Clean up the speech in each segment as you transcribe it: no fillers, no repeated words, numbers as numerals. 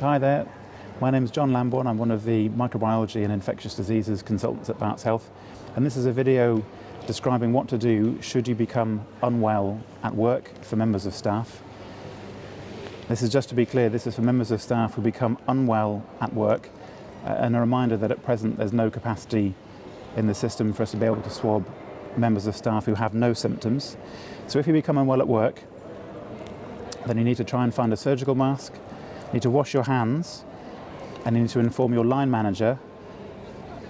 Hi there, my name is Jon Lambourne. I'm one of the Microbiology and Infectious Diseases consultants at BARTS Health, and this is a video describing what to do should you become unwell at work for members of staff. This is, just to be clear, this is for members of staff who become unwell at work, and a reminder that at present there's no capacity in the system for us to be able to swab members of staff who have no symptoms. So if you become unwell at work, then you need to try and find a surgical mask. You need to wash your hands, and you need to inform your line manager,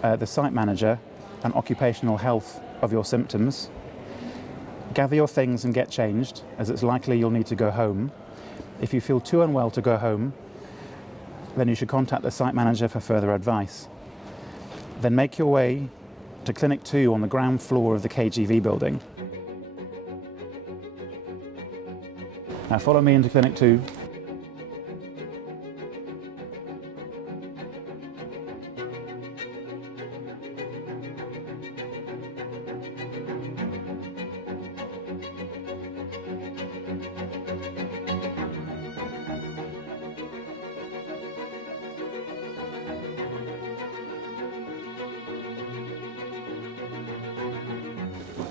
the site manager, and occupational health of your symptoms. Gather your things and get changed, as it's likely you'll need to go home. If you feel too unwell to go home, then you should contact the site manager for further advice. Then make your way to Clinic 2 on the ground floor of the KGV building. Now follow me into Clinic 2.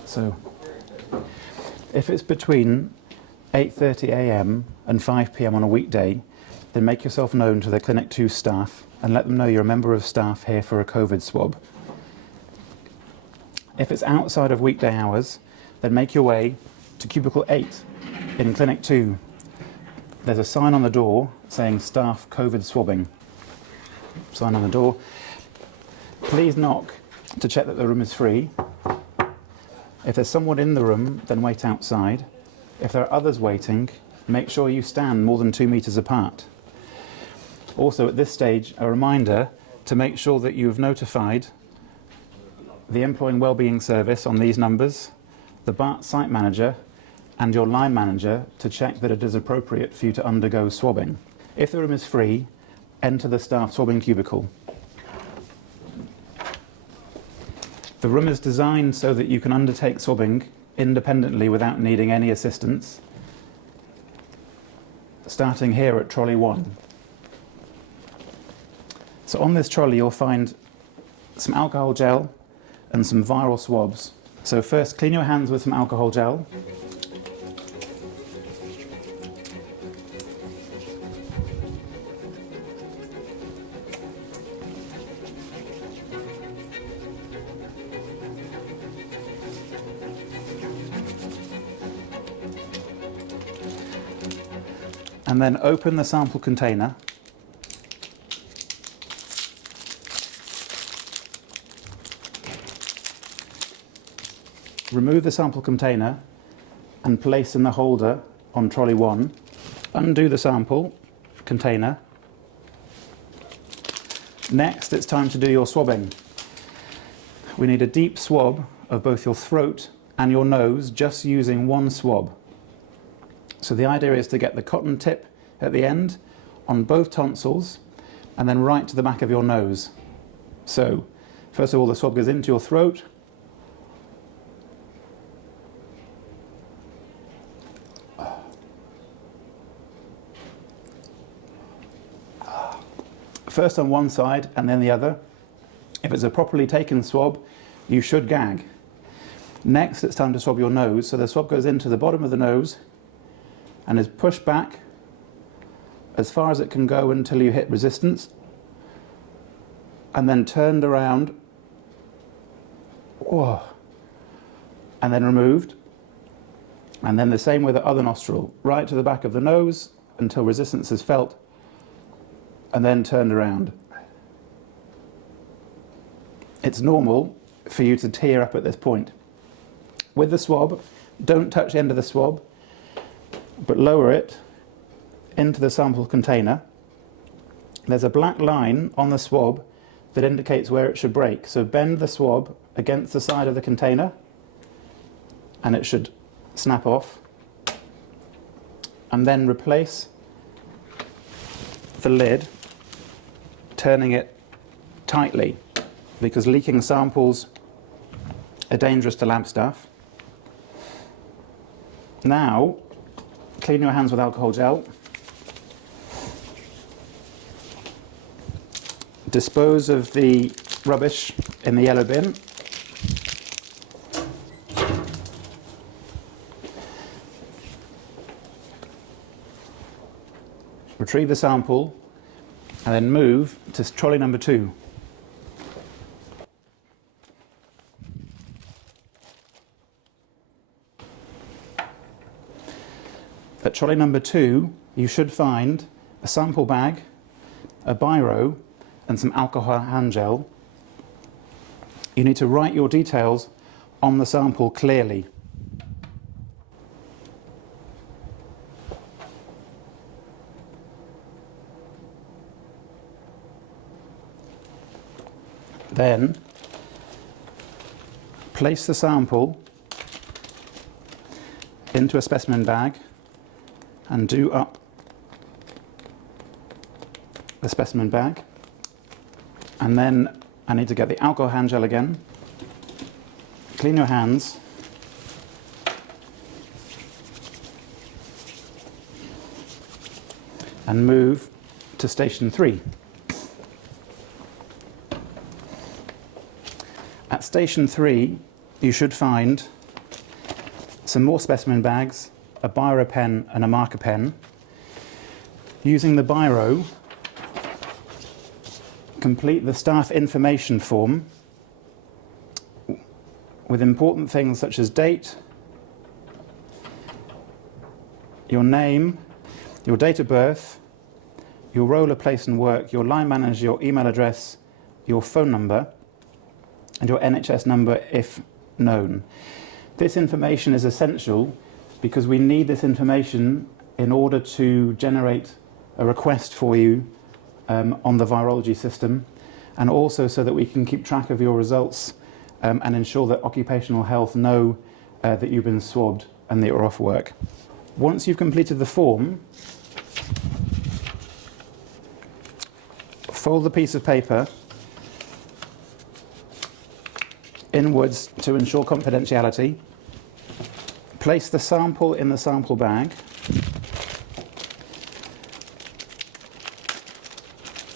So, if it's between 8:30 a.m. and 5 p.m. on a weekday, then make yourself known to the Clinic 2 staff and let them know you're a member of staff here for a COVID swab. If it's outside of weekday hours, then make your way to Cubicle 8 in Clinic 2. There's a sign on the door saying Staff COVID Swabbing. Sign on the door. Please knock to check that the room is free. If there's someone in the room, then wait outside. If there are others waiting, make sure you stand more than 2 meters apart. Also, at this stage, a reminder to make sure that you've notified the Employee and Wellbeing Service on these numbers, the BARTS site manager, and your line manager to check that it is appropriate for you to undergo swabbing. If the room is free, enter the staff swabbing cubicle. The room is designed so that you can undertake swabbing independently without needing any assistance, starting here at trolley 1. So on this trolley you'll find some alcohol gel and some viral swabs. So first, clean your hands with some alcohol gel. And then open the sample container. Remove the sample container and place in the holder on trolley 1. Undo the sample container. Next, it's time to do your swabbing. We need a deep swab of both your throat and your nose, just using one swab. So the idea is to get the cotton tip at the end on both tonsils and then right to the back of your nose. So first of all, the swab goes into your throat, first on one side and then the other. If it's a properly taken swab, you should gag. Next, it's time to swab your nose. So the swab goes into the bottom of the nose and is pushed back as far as it can go until you hit resistance, and then turned around, and then removed, and then the same with the other nostril, right to the back of the nose until resistance is felt, and then turned around. It's normal for you to tear up at this point. With the swab, don't touch the end of the swab, but lower it into the sample container. There's a black line on the swab that indicates where it should break. So bend the swab against the side of the container and it should snap off. And then replace the lid, turning it tightly, because leaking samples are dangerous to lab staff. Now, clean your hands with alcohol gel. Dispose of the rubbish in the yellow bin. Retrieve the sample and then move to trolley number 2. At trolley number 2, you should find a sample bag, a biro, and some alcohol hand gel. You need to write your details on the sample clearly. Then place the sample into a specimen bag and do up the specimen bag. And then I need to get the alcohol hand gel again. Clean your hands. And move to station 3. At station 3, you should find some more specimen bags, a biro pen and a marker pen. Using the biro, complete the staff information form with important things such as date, your name, your date of birth, your role of place and work, your line manager, your email address, your phone number, and your NHS number if known. This information is essential because we need this information in order to generate a request for you on the virology system, and also so that we can keep track of your results and ensure that occupational health know that you've been swabbed and that you're off work. Once you've completed the form, fold the piece of paper inwards to ensure confidentiality. Place the sample in the sample bag.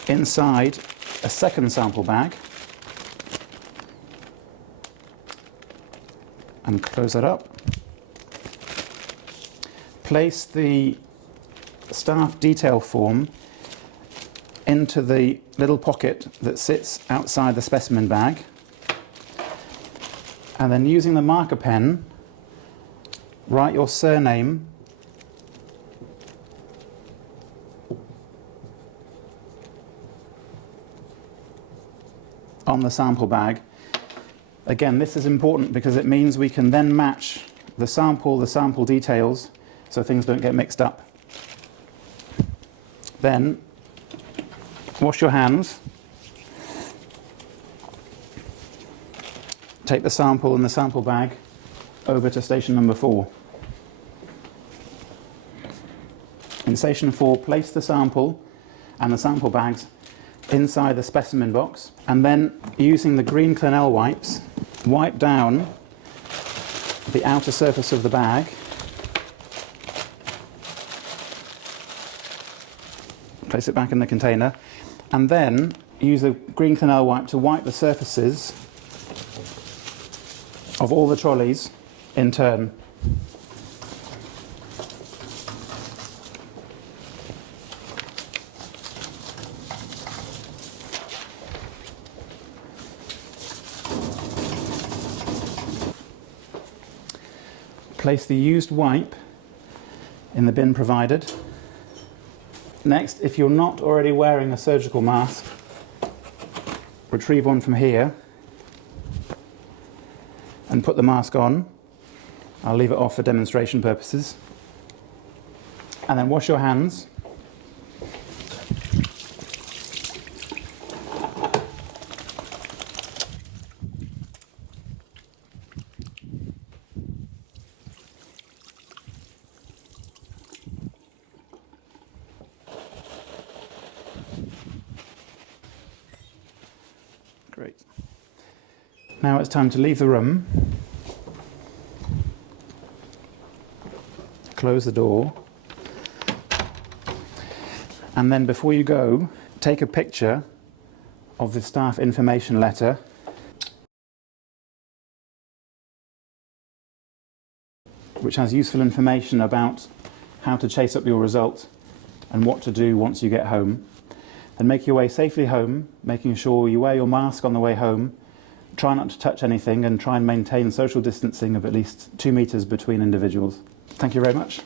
Inside a second sample bag. And close it up. Place the staff detail form into the little pocket that sits outside the specimen bag. And then using the marker pen, write your surname on the sample bag. Again, this is important because it means we can then match the sample details so things don't get mixed up. Then wash your hands. Take the sample and the sample bag over to station number 4. In station 4, place the sample and the sample bags inside the specimen box, and then using the green Clinell wipes, wipe down the outer surface of the bag. Place it back in the container, and then use the green Clinell wipe to wipe the surfaces of all the trolleys in turn. Place the used wipe in the bin provided. Next, if you're not already wearing a surgical mask, retrieve one from here and put the mask on. I'll leave it off for demonstration purposes. And then wash your hands. Great. Now it's time to leave the room. close the door, and then before you go, take a picture of the staff information letter which has useful information about how to chase up your result and what to do once you get home. And make your way safely home, making sure you wear your mask on the way home, try not to touch anything, and try and maintain social distancing of at least 2 meters between individuals. Thank you very much.